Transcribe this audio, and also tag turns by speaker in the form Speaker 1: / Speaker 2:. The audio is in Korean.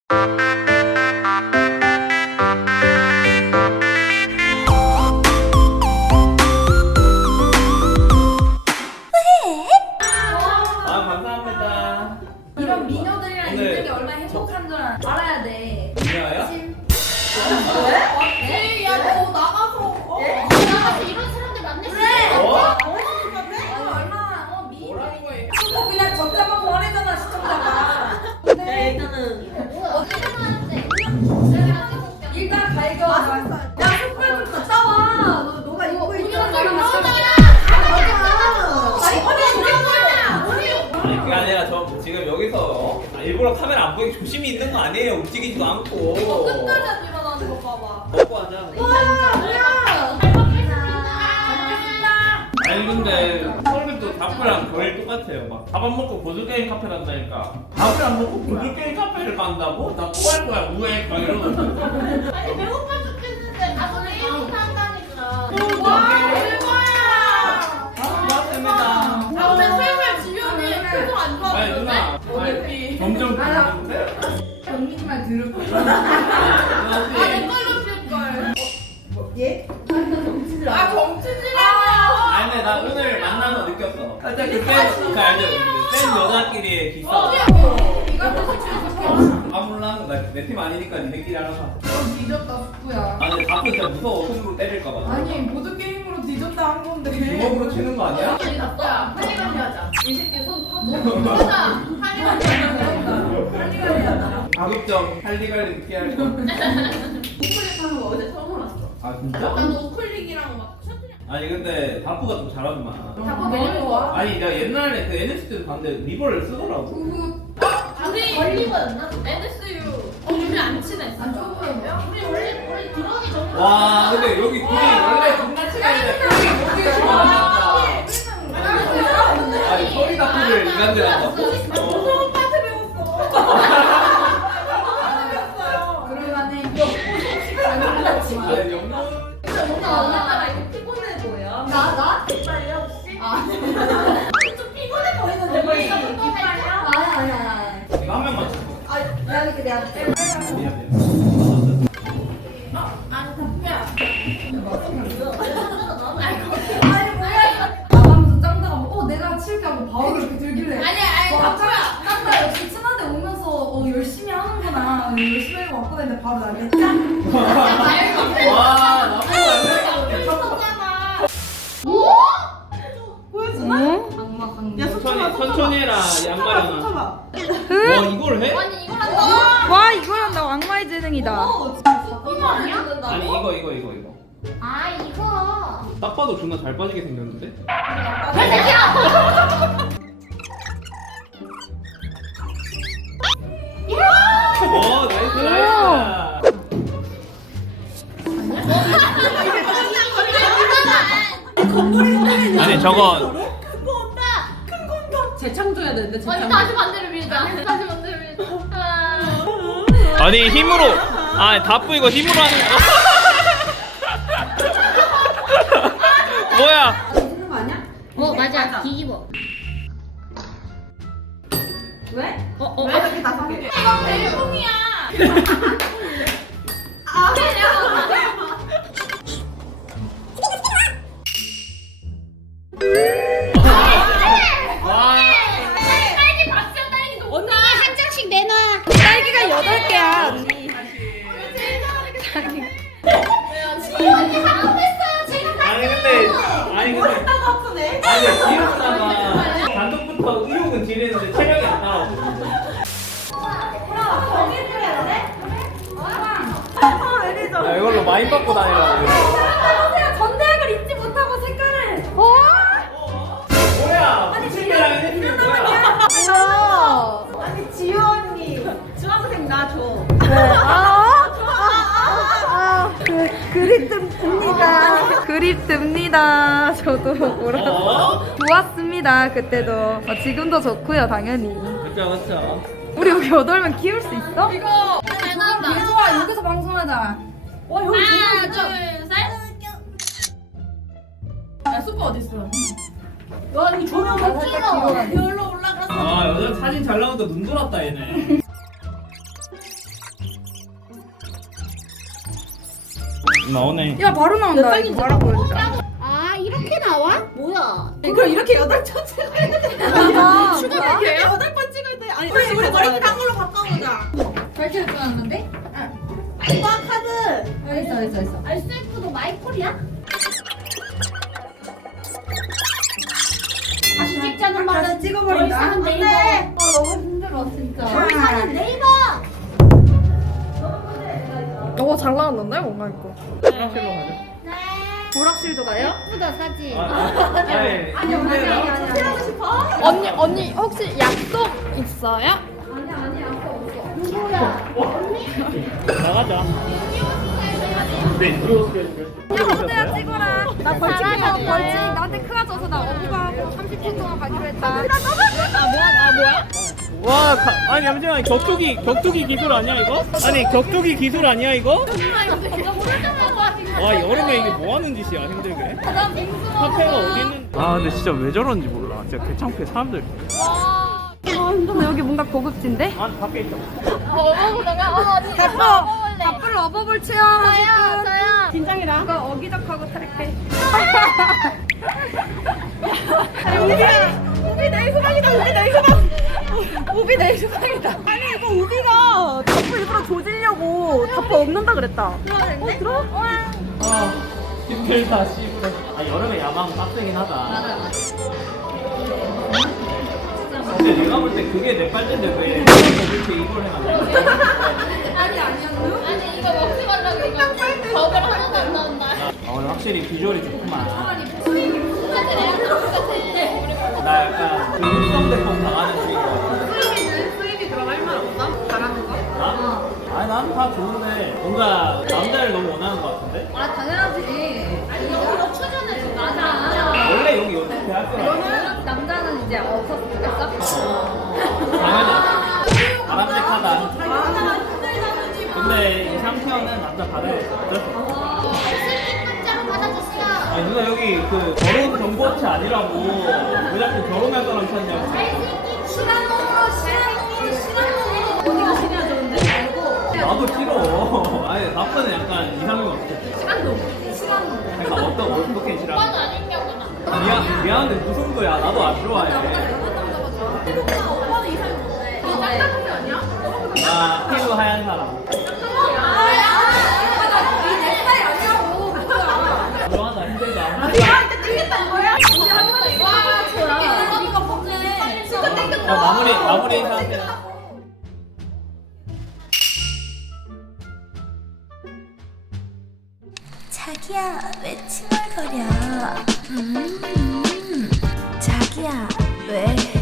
Speaker 1: 감사합니다.
Speaker 2: 이런 미녀들이랑
Speaker 1: 오늘
Speaker 2: 있는 게 얼마나 행복한 줄 알아야 돼.
Speaker 1: 미녀야?
Speaker 2: 왜? 야, 너 나가서
Speaker 3: 나가서 이런 사람들 만날 수 있어.
Speaker 2: 얼마나 미녀.
Speaker 1: 뭐라는 거야?
Speaker 2: 그거 그냥 적자만 원해잖아 시청자가. 일단 갈겨. 야, 숯불 좀 갔다 와. 너가 입고 있잖아.
Speaker 1: 아니 그게 아니라 저 지금 여기서 일부러 카메라 안 보이게 조심히 있는 거 아니에요. 움직이지도 않고.
Speaker 2: 끝까지 안 일어나는 거 봐봐.
Speaker 1: 먹고 하자. 아니 근데 서울도 다프랑 거의 똑같아요. 막 밥 안 먹고 보드게임 카페 간다니까. 밥을 안 먹고 보드게임 카페를 간다고? 나 토할 거야 우에 막 이러면.
Speaker 3: 아니 배고파 죽겠는데 가서 게임 한다니까.
Speaker 2: 와, 대박이야.
Speaker 1: 고맙습니다.
Speaker 2: 다음에 슬슬 지면이 표정 안 좋아.
Speaker 1: 아니 누나. 아니, 점점 그러는데?
Speaker 2: 경민말 들을 거야.
Speaker 1: 누나
Speaker 2: 내
Speaker 1: 혹시
Speaker 2: 걸로 쓸 걸.
Speaker 4: 예?
Speaker 2: 아, 정치질이야.
Speaker 1: 아니 근데 나 오늘 만나서 느꼈어. 살짝 그 알죠? 팬 여자끼리의 기싸움. 아 몰라. 내 팀 아니니까 니네끼리 알아서.
Speaker 2: 넌 뒤졌다, 숙부야.
Speaker 1: 아니 다프 진짜 무서워. 손으로 때릴까봐.
Speaker 2: 아니, 모두 게임으로 뒤졌다 한 건데.
Speaker 1: 주먹으로 치는 거 아니야?
Speaker 2: 야, 할리갈리 하자. 이 새끼 손 터져. 하자. 할리갈리 하자. 할리갈리 하자.
Speaker 1: 가급적 할리갈리 늦게 할 거.
Speaker 2: 우클릭 하는 거 어제 처음 알았어.
Speaker 1: 아 진짜?
Speaker 2: 나도 우클릭이랑 막 셔틀이.
Speaker 1: 아니 근데 다프가 좀 잘하더만.
Speaker 2: 자꾸 너무 좋아.
Speaker 1: 아니 내가 옛날에 그 NST 때도 봤는데 리버를 쓰더라고.
Speaker 2: 우리
Speaker 3: 걸리거였나?
Speaker 2: NSU. 우리 안 친해. 안 좋은 거예요?
Speaker 3: 우리 원래 들어오기 전에.
Speaker 1: 와 근데 여기 둘이 원래 존나 친했는데 여기 여기 좋아한다. 아니 서리 다프를 인간들 한다고?
Speaker 2: 무서운 파트 배웠어. 그러면은
Speaker 1: 아니 영문
Speaker 2: 오늘따라 이렇게 피곤해 보여. 나?
Speaker 3: 빨려 혹시?
Speaker 2: 좀 피곤해 보이는데 벌써 아니야.
Speaker 1: 이거 한 명만 쳐.
Speaker 2: 내가 이렇게 내가
Speaker 1: 미안해.
Speaker 2: 아니 답변. 아니 뭐야? 나가면서 짱다가 내가 칠게 하고 바로 그렇게 들길래. 아니 짱다 역시 친한데 오면서 열심히 하는구나. 열심히 하고 왔구나 했는데 바로 나한테 짱.
Speaker 1: 와 나쁘지 않네. 천천히 해라 양말이나. 와 이걸 해?
Speaker 3: 아니 이걸 한다.
Speaker 5: 와 이걸 한다. 악마의 재능이다.
Speaker 3: 이거 아니야?
Speaker 1: 아니 이거
Speaker 3: 아 이거.
Speaker 1: 딱 봐도 존나 잘 빠지게 생겼는데? 오 나이스. 아니 저거
Speaker 4: 재창조해야 되는데
Speaker 3: 아니 다시 반대로 밀자. 다시 반대로 밀자. 하나.
Speaker 1: 아니 힘으로 다뿌 이거 힘으로 하는 거 뭐야?
Speaker 2: 되는 거 아니야?
Speaker 3: 맞아. 뒤집어.
Speaker 2: 왜?
Speaker 3: 왜
Speaker 2: 이렇게 다섯 개? 이거 벨붕이야.
Speaker 1: 와
Speaker 3: 딸기 박스야 딸기 너무. 언니 한 장씩 내놔.
Speaker 5: 딸기가 8개야 언니.
Speaker 3: 언니 잘못했어요. 제가
Speaker 1: 아니 근데 기억나가 단독부터 의욕은 지르는데 체력이 안 따라오고. 야 이걸로 많이 받고 다니라고.
Speaker 2: 전대학을 잊지 못하고 색깔을.
Speaker 1: 뭐야? 아니 친구랑 했는데 뭐야?
Speaker 4: 아니 지효 언니 주황색 나 줘.
Speaker 5: 그립듭니다. 그립듭니다. 저도 좋았습니다. 그때도 지금도 좋고요 당연히.
Speaker 1: 그쵸.
Speaker 5: 우리 여기 8명 키울 수 있어?
Speaker 2: 이거
Speaker 3: 잘한다.
Speaker 2: 좋아 여기서 방송하자. 와 여기
Speaker 3: 하나
Speaker 2: 진짜.
Speaker 3: 둘 셋.
Speaker 2: 야 수프 어디 있어?
Speaker 4: 아니 조명
Speaker 2: 나 살짝 뒤로 가네.
Speaker 4: 별로 올라갔어.
Speaker 1: 아 여자 사진 잘 나오는데 눈 돌았다 얘네. 나오네.
Speaker 5: 야 바로 나온다. 이거 말아 보여주자.
Speaker 3: 아 이렇게 나와? 뭐야?
Speaker 4: 그럼 이렇게 8천 찍어야 돼.
Speaker 3: 추가가
Speaker 4: 이렇게 8번 찍을 때 아니 우리 머리 딴 걸로 바꿔보자.
Speaker 2: 밝힐 줄 알았는데?
Speaker 4: 오빠 카드.
Speaker 2: 있어.
Speaker 3: 알셀프도 마이콜이야? 다시 찍자는 말은
Speaker 2: 다시 찍어버린다.
Speaker 3: 사는 네이버.
Speaker 2: 아 너무 힘들어 진짜.
Speaker 3: 저희 사는 네이버.
Speaker 5: 잘 나왔는데 뭔가 있고.
Speaker 1: 화장실로 가자.
Speaker 3: 네.
Speaker 5: 보락실도 가요?
Speaker 3: 예쁘다 사진.
Speaker 1: 아니
Speaker 2: 하고 싶어?
Speaker 5: 언니 혹시 약속 있어요?
Speaker 2: 아니 아까 없어.
Speaker 3: 누구야?
Speaker 1: 나가자. 네,
Speaker 5: 어때야 찍어라. 나 벌칙 해야 돼. 벌칙 나한테 크가 져서 나 어부가하고 30분 동안 가기로 했다.
Speaker 1: 와, 아니 잠시만 격투기 기술 아니야 이거? 아니 격투기 기술 아니야 이거? 와 여름에 이게 뭐 하는 짓이야 힘들게. 카페가 어디 있는? 아 근데 진짜 왜 저런지 몰라. 진짜 개창피해 사람들.
Speaker 5: 근데 여기 뭔가 고급진데?
Speaker 1: 아 밖에 있어.
Speaker 5: 답불 어버볼 체험하실 분.
Speaker 3: 저요.
Speaker 4: 긴장이다.
Speaker 5: 이거 어기적하고 탈게.
Speaker 4: 우비 내 수박이다. 우비 내 수박. 우비 내 수박이다. 아니 이거 우비가 답을 일부러 조지려고 답을 없는다 그랬다. 들어?
Speaker 1: 아 힘들다 씨부러. 아 여름에 야방 빡세긴 하다. 맞아. 근데 내가 볼 때 그게 내 빨대인데 왜 이렇게 이걸 해놨냐?
Speaker 3: 아니 이거 먹지 말라고 이거 버블 하나도 안 나온다.
Speaker 1: 아 오늘 확실히 비주얼이 좋구만.
Speaker 3: 후배들 애들 같아.
Speaker 1: 나 약간 그 육성대법 당하는 중인 것 같아.
Speaker 2: 수입이 들어갈 말 없나? 잘하는 거?
Speaker 1: 나? 아니 난 다 좋은데 뭔가 남자를 너무 원하는 것 같은데?
Speaker 2: 아 당연하지.
Speaker 3: 아니 너무 추천해줘. 맞아.
Speaker 1: 원래 여기 연습 대학교라
Speaker 2: 너는 남자는 이제 없었어 죽겠어?
Speaker 1: 당연히 바람직하다. 근데 이 상태어는 남자 받아야지. 어쩔 수 없어.
Speaker 3: 문자로 받아주세요.
Speaker 1: 아니 누나 여기 그 결혼 정보업체 아니라고 왜 자꾸 결혼할 사람 찾냐고.
Speaker 2: 어디가 신이야 좋은데 말고
Speaker 1: 나도 싫어. 아니 나쁘는 약간 이상형 없어.
Speaker 2: 시간도 없고 시간도 없고
Speaker 1: 그러니까 어떻게 싫어?
Speaker 3: 오빠는 아니냐구나.
Speaker 1: 미안한데 무슨 정도야. 나도 안 좋아해.
Speaker 2: 오빠는 이상이 뭔데? 짱짱한 아니야?
Speaker 1: 나 피부 하얀 사람.
Speaker 2: 내 스타일 아니라고 그거야.
Speaker 1: 좋아하다 힘들다.
Speaker 2: 우리 한 번에 이거 좋아. 이거 보네. 진짜 땡겼다.
Speaker 1: 마무리 인사하세요.
Speaker 6: 자기야 왜 칭얼거려 자기야 왜